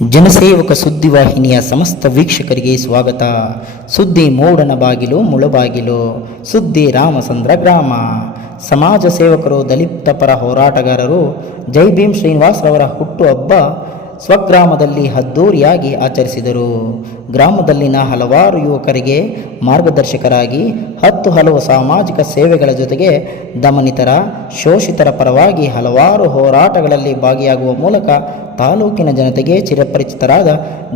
ಜನಸೇವಕ ಸುದ್ದಿವಾಹಿನಿಯ ಸಮಸ್ತ ವೀಕ್ಷಕರಿಗೆ ಸ್ವಾಗತ. ಸುದ್ದಿ ಮೂಡನ ಬಾಗಿಲು ಮುಳಬಾಗಿಲು. ಸುದ್ದಿ ರಾಮಚಂದ್ರ ಗ್ರಾಮ. ಸಮಾಜ ಸೇವಕರು, ದಲಿತ ಪರ ಹೋರಾಟಗಾರರು ಜೈ ಭೀಮ್ ಶ್ರೀನಿವಾಸರವರ ಹುಟ್ಟುಹಬ್ಬ ಸ್ವಗ್ರಾಮದಲ್ಲಿ ಅದ್ದೂರಿಯಾಗಿ ಆಚರಿಸಿದರು. ಗ್ರಾಮದಲ್ಲಿನ ಹಲವಾರು ಯುವಕರಿಗೆ ಮಾರ್ಗದರ್ಶಕರಾಗಿ 10 ಹಲವು ಸಾಮಾಜಿಕ ಸೇವೆಗಳ ಜೊತೆಗೆ ದಮನಿತರ, ಶೋಷಿತರ ಪರವಾಗಿ ಹಲವಾರು ಹೋರಾಟಗಳಲ್ಲಿ ಭಾಗಿಯಾಗುವ ಮೂಲಕ ತಾಲೂಕಿನ ಜನತೆಗೆ ಚಿರಪರಿಚಿತರಾದ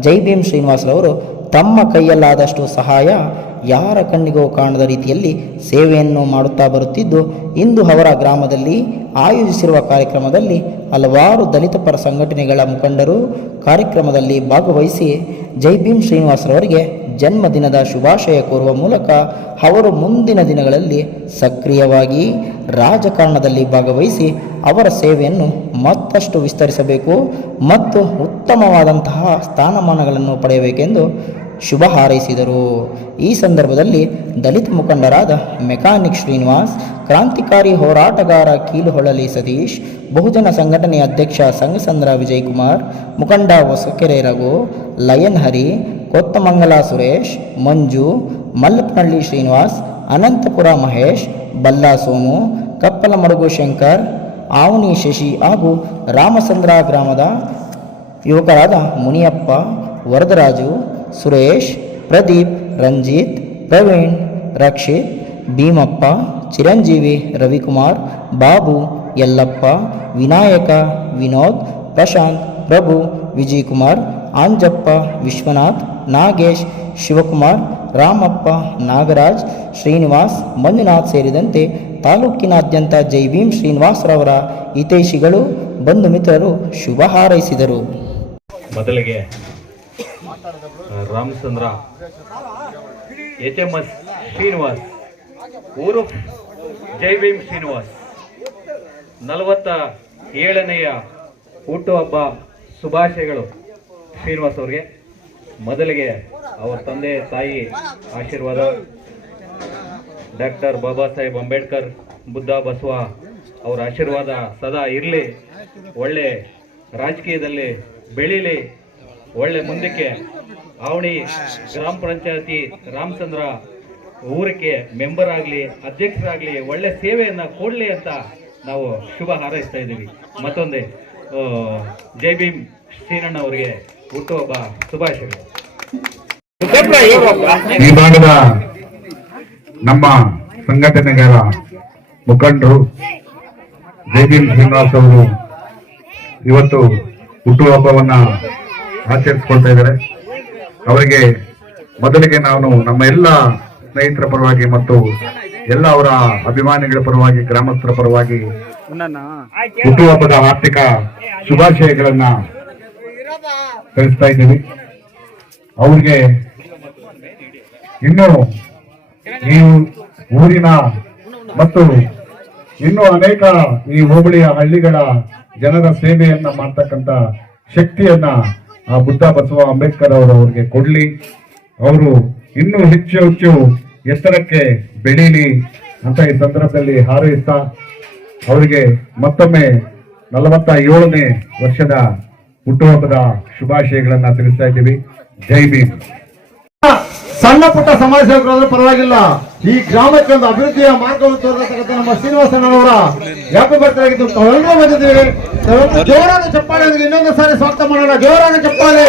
ಜೈ ಭೀಮ್ ಶ್ರೀನಿವಾಸರವರು ತಮ್ಮ ಕೈಯಲ್ಲಾದಷ್ಟು ಸಹಾಯ ಯಾರ ಕಣ್ಣಿಗೂ ಕಾಣದ ರೀತಿಯಲ್ಲಿ ಸೇವೆಯನ್ನು ಮಾಡುತ್ತಾ ಬರುತ್ತಿದ್ದು, ಇಂದು ಅವರ ಗ್ರಾಮದಲ್ಲಿ ಆಯೋಜಿಸಿರುವ ಕಾರ್ಯಕ್ರಮದಲ್ಲಿ ಹಲವಾರು ದಲಿತ ಪರ ಸಂಘಟನೆಗಳ ಮುಖಂಡರು ಕಾರ್ಯಕ್ರಮದಲ್ಲಿ ಭಾಗವಹಿಸಿ ಜೈ ಭೀಮ್ ಶ್ರೀನಿವಾಸರವರಿಗೆ ಜನ್ಮದಿನದ ಶುಭಾಶಯ ಕೋರುವ ಮೂಲಕ ಅವರು ಮುಂದಿನ ದಿನಗಳಲ್ಲಿ ಸಕ್ರಿಯವಾಗಿ ರಾಜಕಾರಣದಲ್ಲಿ ಭಾಗವಹಿಸಿ ಅವರ ಸೇವೆಯನ್ನು ಮತ್ತಷ್ಟು ವಿಸ್ತರಿಸಬೇಕು ಮತ್ತು ಉತ್ತಮವಾದಂತಹ ಸ್ಥಾನಮಾನಗಳನ್ನು ಪಡೆಯಬೇಕೆಂದು ಶುಭ ಹಾರೈಸಿದರು. ಈ ಸಂದರ್ಭದಲ್ಲಿ ದಲಿತ ಮುಖಂಡರಾದ ಮೆಕ್ಯಾನಿಕ್ ಶ್ರೀನಿವಾಸ್, ಕ್ರಾಂತಿಕಾರಿ ಹೋರಾಟಗಾರ ಕೀಲುಹೊಳಲಿ ಸತೀಶ್, ಬಹುಜನ ಸಂಘಟನೆಯ ಅಧ್ಯಕ್ಷ ಸಂಗಸಂದ್ರ ವಿಜಯಕುಮಾರ್, ಮುಖಂಡ ಹೊಸಕೆರೆ ರಘು, ಲಯನ್ ಹರಿ, ಕೊತ್ತಮಂಗಲ ಸುರೇಶ್, ಮಂಜು, ಮಲ್ಲಪನಹಳ್ಳಿ ಶ್ರೀನಿವಾಸ್, ಅನಂತಪುರ ಮಹೇಶ್, ಬಲ್ಲಾ ಸೋಮು, ಕಪ್ಪಲಮಡುಗು ಶಂಕರ್, ಆವನಿ ಶಶಿ ಹಾಗೂ ರಾಮಚಂದ್ರ ಗ್ರಾಮದ ಯುವಕರಾದ ಮುನಿಯಪ್ಪ, ವರದರಾಜು, ಸುರೇಶ್, ಪ್ರದೀಪ್, ರಂಜಿತ್, ಪ್ರವೀಣ್, ರಕ್ಷಿತ್, ಭೀಮಪ್ಪ, ಚಿರಂಜೀವಿ, ರವಿಕುಮಾರ್, ಬಾಬು, ಯಲ್ಲಪ್ಪ, ವಿನಾಯಕ, ವಿನೋದ್, ಪ್ರಶಾಂತ್, ಪ್ರಭು, ವಿಜಯಕುಮಾರ್, ಆಂಜಪ್ಪ, ವಿಶ್ವನಾಥ್, ನಾಗೇಶ್, ಶಿವಕುಮಾರ್, ರಾಮಪ್ಪ, ನಾಗರಾಜ್, ಶ್ರೀನಿವಾಸ್, ಮಂಜುನಾಥ್ ಸೇರಿದಂತೆ ತಾಲೂಕಿನಾದ್ಯಂತ ಜೈ ಭೀಮ್ ಶ್ರೀನಿವಾಸರವರ ಹಿತೈಷಿಗಳು, ಬಂಧು ಮಿತ್ರರು ಶುಭ ಹಾರೈಸಿದರು. ಮೊದಲಿಗೆ ರಾಮಚಂದ್ರ HMS ಶ್ರೀನಿವಾಸ್ ಊರು ಜೈ ಭೀಮ್ ಶ್ರೀನಿವಾಸ್ 47ನೆಯ ಹುಟ್ಟುಹಬ್ಬ ಶುಭಾಶಯಗಳು ಶ್ರೀನಿವಾಸ್ ಅವರಿಗೆ. ಮೊದಲಿಗೆ ಅವರ ತಂದೆ ತಾಯಿ ಆಶೀರ್ವಾದ, ಡಾಕ್ಟರ್ ಬಾಬಾ ಸಾಹೇಬ್ ಅಂಬೇಡ್ಕರ್, ಬುದ್ಧ ಬಸವ ಅವರ ಆಶೀರ್ವಾದ ಸದಾ ಇರಲಿ. ಒಳ್ಳೆ ರಾಜಕೀಯದಲ್ಲಿ ಬೆಳೀಲಿ, ಒಳ್ಳೆ ಮುಂದಕ್ಕೆ ಆವಣಿ ಗ್ರಾಮ ಪಂಚಾಯತಿ ರಾಮಚಂದ್ರ ಊರಿಗೆ ಮೆಂಬರ್ ಆಗಲಿ, ಅಧ್ಯಕ್ಷರಾಗಲಿ, ಒಳ್ಳೆ ಸೇವೆಯನ್ನು ಕೊಡಲಿ ಅಂತ ನಾವು ಶುಭ ಹಾರೈಸ್ತಾ ಇದ್ದೀವಿ. ಮತ್ತೊಂದೇ ಜೈ ಭೀಮ್ ಶ್ರೀನಣ್ಣ ಅವರಿಗೆ ಹುಟ್ಟುಹಬ್ಬ ಶುಭಾಶಯಗಳು. ಈ ಭಾಗದ ನಮ್ಮ ಸಂಘಟನೆಗಳ ಮುಖಂಡರು ಜೈ ಭೀಮ್ ಶ್ರೀನಿವಾಸ್ ಅವರು ಇವತ್ತು ಹುಟ್ಟುಹಬ್ಬವನ್ನ ಆಚರಿಸಿಕೊಳ್ತಾ ಇದ್ದಾರೆ. ಅವರಿಗೆ ಮೊದಲಿಗೆ ನಾನು ನಮ್ಮ ಎಲ್ಲ ಸ್ನೇಹಿತರ ಪರವಾಗಿ ಮತ್ತು ಎಲ್ಲ ಅವರ ಅಭಿಮಾನಿಗಳ ಪರವಾಗಿ, ಗ್ರಾಮಸ್ಥರ ಪರವಾಗಿ ಹುಟ್ಟುಹಬ್ಬದ ಆರ್ಥಿಕ ಶುಭಾಶಯಗಳನ್ನ ತಿಳಿಸ್ತಾ ಇದ್ದೀವಿ. ಅವ್ರಿಗೆ ಇನ್ನು ಈ ಊರಿನ ಮತ್ತು ಇನ್ನೂ ಅನೇಕ ಈ ಹೋಬಳಿಯ ಹಳ್ಳಿಗಳ ಜನರ ಸೇವೆಯನ್ನ ಮಾಡ್ತಕ್ಕಂಥ ಶಕ್ತಿಯನ್ನ ಆ ಬುದ್ಧ ಬಸವ ಅಂಬೇಡ್ಕರ್ ಅವರವರಿಗೆ ಕೊಡ್ಲಿ. ಅವರು ಇನ್ನೂ ಹೆಚ್ಚು ಎತ್ತರಕ್ಕೆ ಬೆಳೀಲಿ ಅಂತ ಈ ಸಂದರ್ಭದಲ್ಲಿ ಹಾರೈಸ್ತಾ ಅವರಿಗೆ ಮತ್ತೊಮ್ಮೆ 47ನೇ ವರ್ಷದ ಹುಟ್ಟುಹಬ್ಬದ ಶುಭಾಶಯಗಳನ್ನ ತಿಳಿಸ್ತಾ ಇದ್ದೀವಿ. ಜೈ ಭೀಮ್. ಸಣ್ಣ ಪುಟ್ಟ ಸಮಾಜ ಸೇವಕರಾದ್ರೂ ಪರವಾಗಿಲ್ಲ, ಈ ಗ್ರಾಮಕ್ಕೆ ಒಂದು ಅಭಿವೃದ್ಧಿಯ ಮಾರ್ಗವನ್ನು ತೋರಿಸತಕ್ಕಂಥ ನಮ್ಮ ಶ್ರೀನಿವಾಸಣ್ಣನವರ ಹ್ಯಾಪಿ ಬರ್ತ್ಡೇ ಆಗಿದ್ದು ತಾವೆಲ್ಲರೂ ಬಂದಿದ್ದೀವಿ. ಜೋರಾದ ಚಪ್ಪಾಳೆ, ಇನ್ನೊಂದು ಸಾರಿ ಸ್ವಾಗತ ಮಾಡೋಣ. ಜೋರಾದ ಚಪ್ಪಾಳೆ.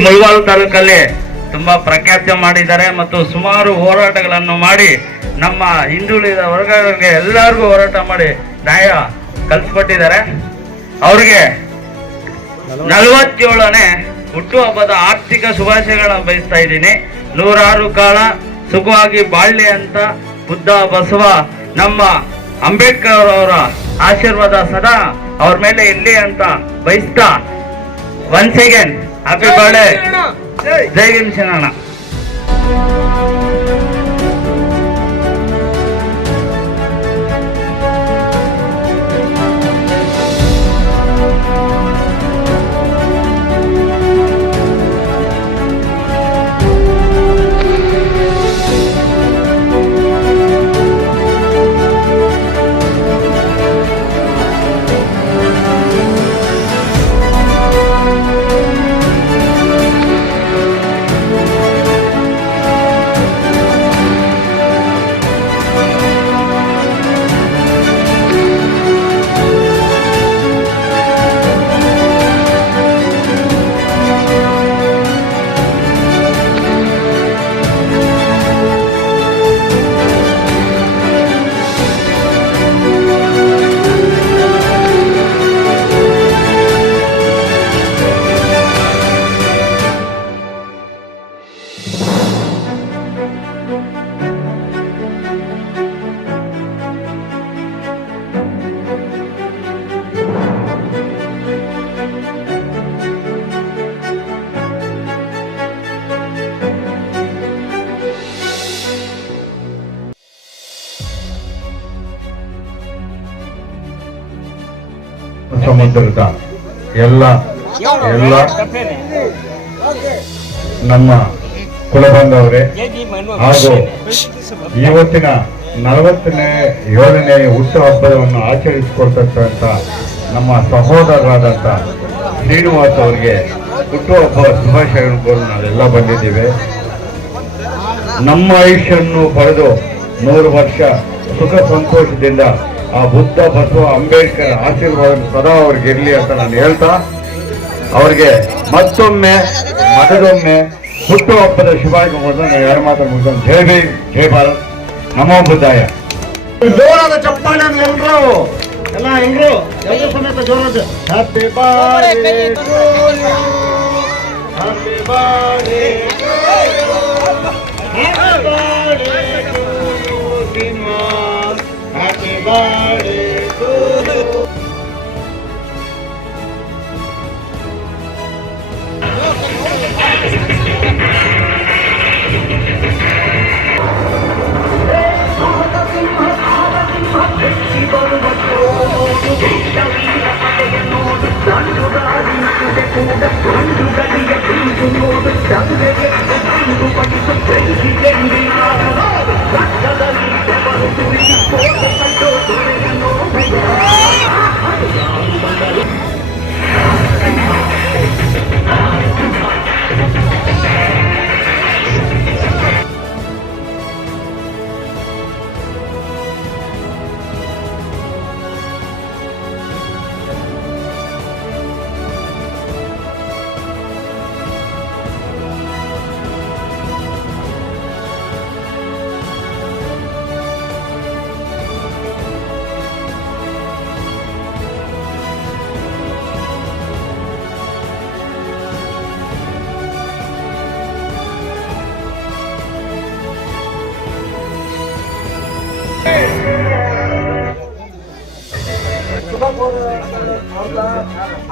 ಮುಳಬಾಗಿಲು ತಾಲೂಕಲ್ಲಿ ತುಂಬಾ ಪ್ರಖ್ಯಾತ ಮಾಡಿದ್ದಾರೆ ಮತ್ತು ಸುಮಾರು ಹೋರಾಟಗಳನ್ನು ಮಾಡಿ ನಮ್ಮ ಹಿಂದುಳಿದ ವರ್ಗಗಳಿಗೆ ಎಲ್ಲರಿಗೂ ಹೋರಾಟ ಮಾಡಿ ನ್ಯಾಯ ಕಲ್ಪಿಸ್ಕೊಟ್ಟಿದ್ದಾರೆ. ಅವ್ರಿಗೆ 47ನೇ ಹುಟ್ಟುಹಬ್ಬದ ಆರ್ಥಿಕ ಶುಭಾಶಯಗಳನ್ನು ಬಯಸ್ತಾ ಇದ್ದೀನಿ. 106 ಕಾಲ ಸುಖವಾಗಿ ಬಾಳ್ಲಿ ಅಂತ ಬುದ್ಧ ಬಸವ ನಮ್ಮ ಅಂಬೇಡ್ಕರ್ ಅವರ ಆಶೀರ್ವಾದ ಸದಾ ಅವ್ರ ಮೇಲೆ ಇರ್ಲಿ ಅಂತ ಬಯಸ್ತಾ ಒನ್ಸ್ ಅಗೇನ್ ಹ್ಯಾಪಿ ಬರ್ಡೇ. ಜೈ ಭೀಮ್ ಸೇನಣ್ಣ. ಸಮುದ್ರದ ಎಲ್ಲ ನಮ್ಮ ಕುಲಬಂಧವರೇ ಹಾಗೂ ಇವತ್ತಿನ 47ನೇ ಹುಟ್ಟುಹಬ್ಬವನ್ನು ಆಚರಿಸಿಕೊಳ್ತಕ್ಕಂಥ ನಮ್ಮ ಸಹೋದರರಾದಂಥ ಶ್ರೀನಿವಾಸ್ ಅವರಿಗೆ ಹುಟ್ಟುಹಬ್ಬ ಶುಭಾಶಯಗಳನ್ನು ಕೋರಲು ನಾವೆಲ್ಲ ಬಂದಿದ್ದೇವೆ. ನಮ್ಮ ಆಯುಷ್ಯನ್ನು ಪಡೆದು 100 ವರ್ಷ ಸುಖ ಸಂತೋಷದಿಂದ ಆ ಬುದ್ಧ ಬಸವ ಅಂಬೇಡ್ಕರ್ ಆಶೀರ್ವಾದ ಸದಾ ಅವ್ರಿಗೆ ಇರಲಿ ಅಂತ ನಾನು ಹೇಳ್ತಾ ಅವ್ರಿಗೆ ಮತ್ತೊಮ್ಮೆ ಹುಟ್ಟುಹಬ್ಬದ ಶುಭಾಶಯಗಳನ್ನು ನಾವು ಯಾರು ಮಾತಾಡ್ಬೋದು. ಜೈ ಭೀಮ್, ಜೈ ಭಾರತ್, ನಮೋ ಬುದ್ಧಾಯ. ಜೋರಾದ ಚಪ್ಪಾಳೆ ಎಲ್ಲರೂ ಎಲ್ಲ ಹೆಂಗ್ರು ಎಲ್ಲರೂ ಸಮೇತ ಜೋರಾದ happy birthday to you, happy birthday to you, happy birthday to you Srinivas, happy birthday to you.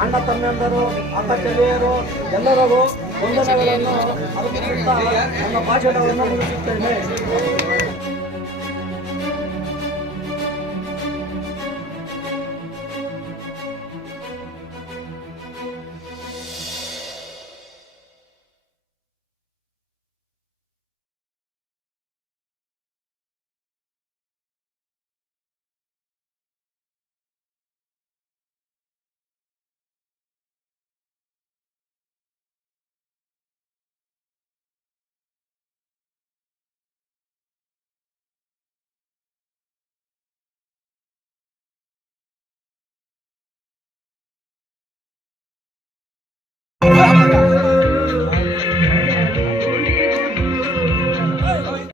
ಅಣ್ಣ ತಮ್ಮಂದರು ಅಕ್ಕ ಚೆಲ್ಲೆಯರು ಎಲ್ಲರಿಗೂ ವಂದನೆಗಳನ್ನು ಅರ್ಪಿಸುತ್ತಾ ನನ್ನ ಭಾಷಣವನ್ನು ಮುಗಿಸುತ್ತೇನೆ.